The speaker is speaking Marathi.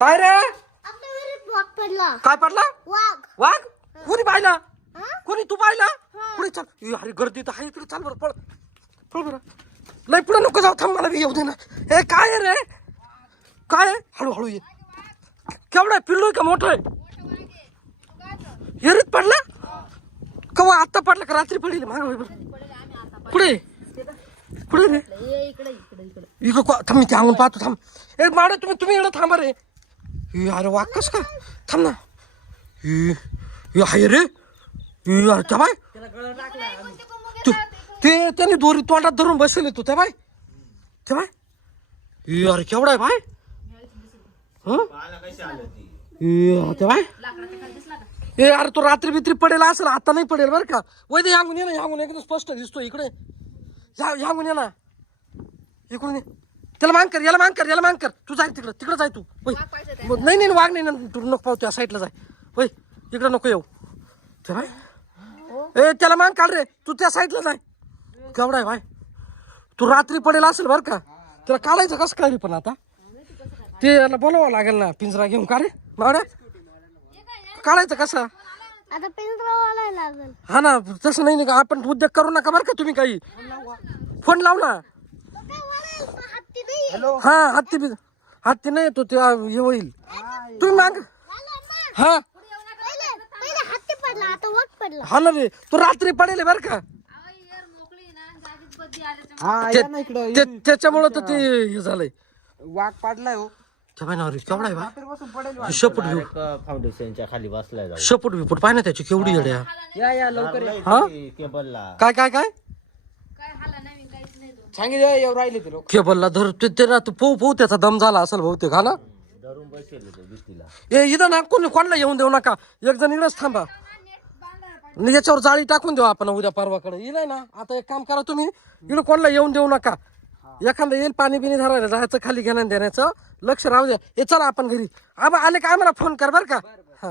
काय रे आपल्या घरात वाघ पडला. काय पडला वाघ. वाघ कोणी पाहिला हा? कोणी तू पाहिला पुढे चल ए, अरे गर्दी तर आहे इकडे चाल बरं पळ पळ बरं लय पुढे नको जाऊ थांब मला बी येऊ दे ना ए काय आहे रे काय आहे? हळूहळू ये केवढा आहे पिल्लू आहे का मोठं आहे एरीत पडला कवा आत्ता पडला का रात्री पडली माग पुढे पुढे रे इकडं थांब मी ते आणून पाहतो थांब ए माडे तुम्ही इकडं थांबा रे अरे वाघ कस का थांब ना हाय रे अरे त्या बाय ते त्याने दोरी तोंडात धरून बसले तू त्या बाय अरे केवढा आहे बाय त्या बाय ए अरे तो रात्री बित्री पडेल असेल आता नाही पडेल बरं का वैद्य ह्यांगून ये ना ह्यांगून एकदम स्पष्ट दिसतो इकडे ह्यांगून ये ना इकडून ये त्याला मांग कर याला मांग कर तू जाय तिकडे जाय तू नाही वाघ नाही ना तू नको पाहू त्या साईडला जाय होय इकडे नको येऊ ते बाय ए त्याला मांग काढ रे तू त्या साईडला जाय केवढा आहे भाई तू रात्री पडेल असेल बरं का त्याला काढायचं कसं काय रे पण आता ते याला बोलावं लागेल ना पिंजरा घेऊन का रे मावड्या काढायचं कसं आता पिंजरा लागेल. हा ना तसं नाही का आपण उद्योग करू नका बरं का तुम्ही काही फोन लाव ना हा हत्ती नाही तो त्या हे होईल तुम्ही माग हा हत्ती पडला आता वाघ पडला. हा ना रे तू रात्री पडेल बरं का त्याच्यामुळं तर ते हे झालंय वाघ पाडलाय हो. केवढा आहे बा शपूट घेऊ फाउंडेशनच्या खाली बसलाय शपूट बिपूट पाय ना त्याची केवढी येड्या या लवकर या. हा केबलला काय सांगितलं येऊ राहिले ते लोक. केबलला धर ते ना तू पोहू त्याचा दम झाला असेल बहुतेक हा ना धरून बसले ते भीतीला ए इथं ना कोणाला येऊन देऊ नका एक जण इकडेच थांबा याच्यावर जाळी टाकून देऊ आपण उद्या परवाकडे येईल ना आता एक काम करा तुम्ही इकडे कोणाला येऊन देऊ नका एखादं येईल पाणी बिनी धरायला जायचं खाली घेणं देण्याचं लक्ष राहू द्या हे चला आपण घरी आबा आले का आम्हाला फोन कर बरं का हा